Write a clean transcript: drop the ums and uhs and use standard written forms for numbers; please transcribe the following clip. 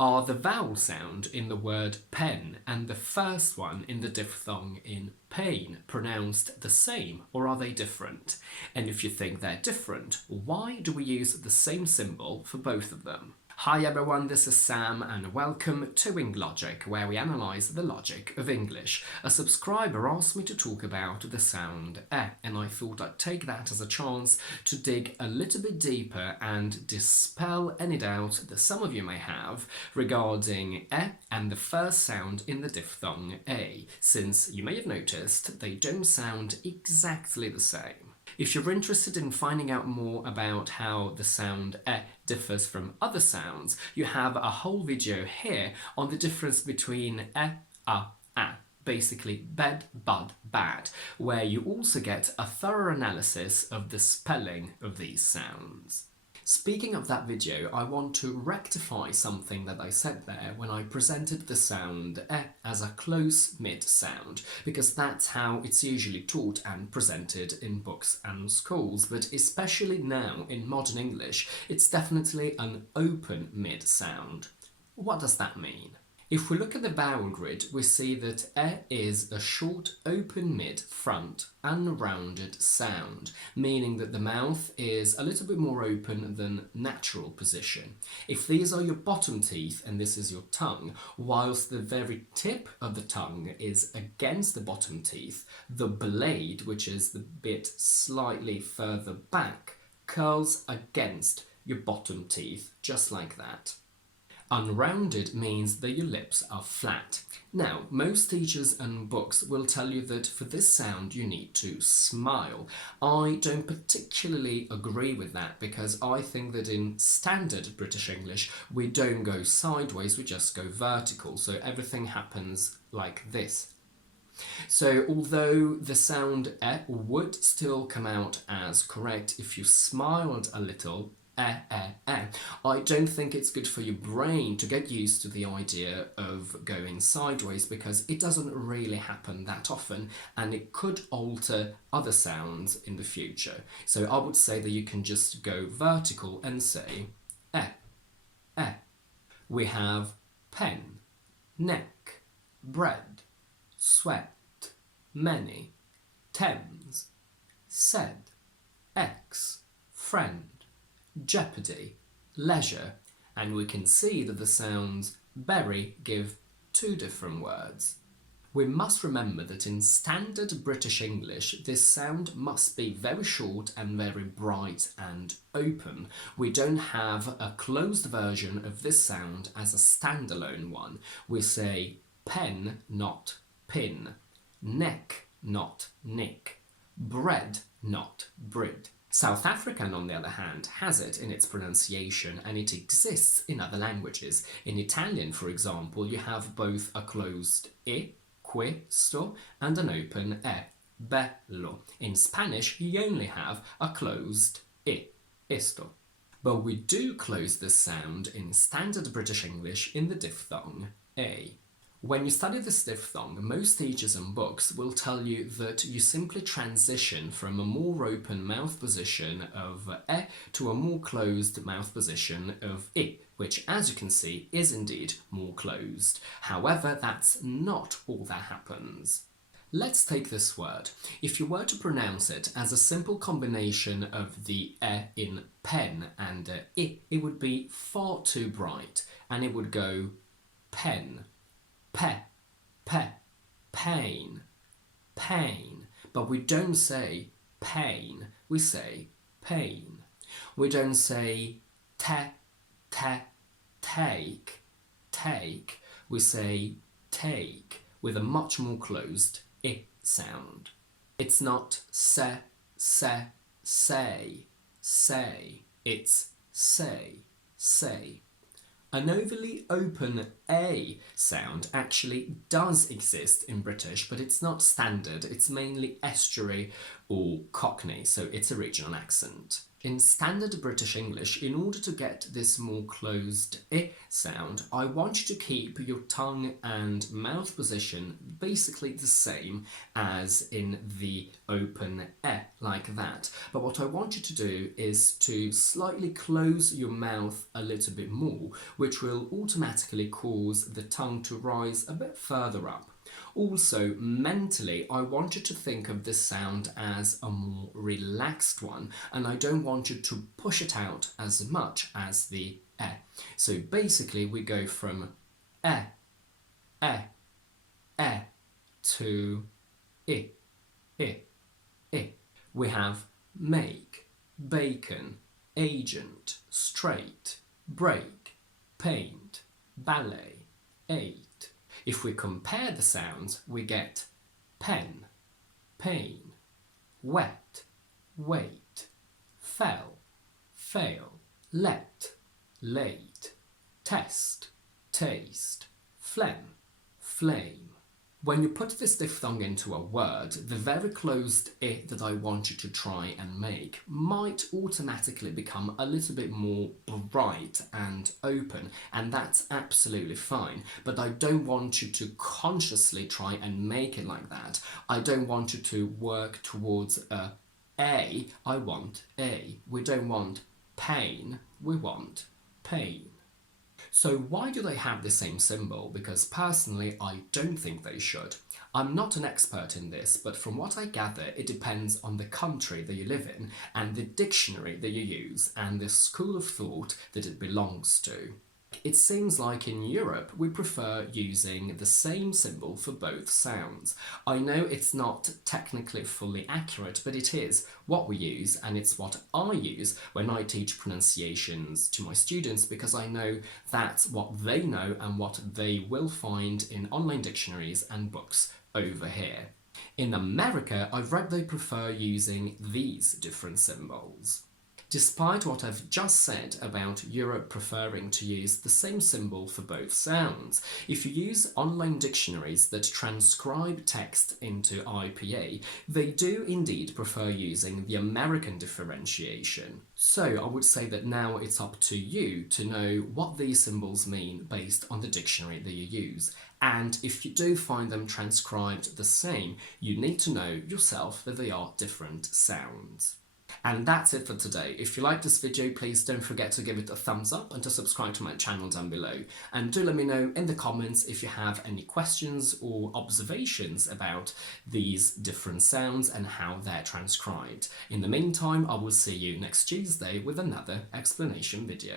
are the vowel sound in the word pen and the first one in the diphthong in pain pronounced the same, or are they different? And if you think they're different, why do we use the same symbol for both of them? Hi everyone, this is Sam and welcome to Logic, where we analyse the logic of English. A subscriber asked me to talk about the sound e, and I thought I'd take that as a chance to dig a little bit deeper and dispel any doubt that some of you may have regarding e and the first sound in the diphthong a, since you may have noticed they don't sound exactly the same. If you're interested in finding out more about how the sound e differs from other sounds, you have a whole video here on the difference between e, a, basically bed, bud, bad, where you also get a thorough analysis of the spelling of these sounds. Speaking of that video, I want to rectify something that I said there when I presented the sound e as a close mid sound, because that's how it's usually taught and presented in books and schools, but especially now in modern English, it's definitely an open mid sound. What does that mean? If we look at the vowel grid, we see that e is a short, open mid, front, unrounded sound, meaning that the mouth is a little bit more open than natural position. If these are your bottom teeth and this is your tongue, whilst the very tip of the tongue is against the bottom teeth, the blade, which is the bit slightly further back, curls against your bottom teeth, just like that. Unrounded means that your lips are flat. Now, most teachers and books will tell you that for this sound you need to smile. I don't particularly agree with that because I think that in standard British English we don't go sideways, we just go vertical, so everything happens like this. So although the sound e would still come out as correct if you smiled a little, I don't think it's good for your brain to get used to the idea of going sideways because it doesn't really happen that often and it could alter other sounds in the future. So I would say that you can just go vertical and say e. We have pen, neck, bread, sweat, many, Thames, said, X, friend, jeopardy, leisure, and we can see that the sounds berry give two different words. We must remember that in standard British English this sound must be very short and very bright and open. We don't have a closed version of this sound as a standalone one. We say pen, not pin, neck, not nick, bread, not brid. South African, on the other hand, has it in its pronunciation and it exists in other languages. In Italian, for example, you have both a closed e, questo, and an open e, bello. In Spanish, you only have a closed e, esto. But we do close this sound in standard British English in the diphthong a. When you study this diphthong, most teachers and books will tell you that you simply transition from a more open mouth position of e to a more closed mouth position of I, which, as you can see, is indeed more closed. However, that's not all that happens. Let's take this word. If you were to pronounce it as a simple combination of the e in pen and I, it would be far too bright, and it would go pen, pain, pain. But we don't say pain, we say pain. We don't say take, we say take, with a much more closed I sound. It's not say, it's say. An overly open A sound actually does exist in British, but it's not standard. It's mainly estuary or Cockney, so it's a regional accent. In standard British English, in order to get this more closed I sound, I want you to keep your tongue and mouth position basically the same as in the open E, like that. But what I want you to do is to slightly close your mouth a little bit more, which will automatically cause the tongue to rise a bit further up. Also, mentally, I want you to think of this sound as a more relaxed one, and I don't want you to push it out as much as the E. So basically, we go from E, E, E to I, I, I. We have make, bacon, agent, straight, break, paint, ballet, eight. If we compare the sounds, we get pen, pain, wet, wait, fell, fail, let, late, test, taste, phlegm, flame. When you put this diphthong into a word, the very closed I that I want you to try and make might automatically become a little bit more bright and open, and that's absolutely fine. But I don't want you to consciously try and make it like that. I don't want you to work towards a A. I want A. We don't want pain, we want pain. So why do they have the same symbol? Because personally, I don't think they should. I'm not an expert in this, but from what I gather, it depends on the country that you live in and the dictionary that you use and the school of thought that it belongs to. It seems like in Europe we prefer using the same symbol for both sounds. I know it's not technically fully accurate, but it is what we use, and it's what I use when I teach pronunciations to my students, because I know that's what they know and what they will find in online dictionaries and books over here. In America, I've read they prefer using these different symbols. Despite what I've just said about Europe preferring to use the same symbol for both sounds, if you use online dictionaries that transcribe text into IPA, they do indeed prefer using the American differentiation. So I would say that now it's up to you to know what these symbols mean based on the dictionary that you use. And if you do find them transcribed the same, you need to know yourself that they are different sounds. And that's it for today. If you like this video, please don't forget to give it a thumbs up and to subscribe to my channel down below. And do let me know in the comments if you have any questions or observations about these different sounds and how they're transcribed. In the meantime, I will see you next Tuesday with another explanation video.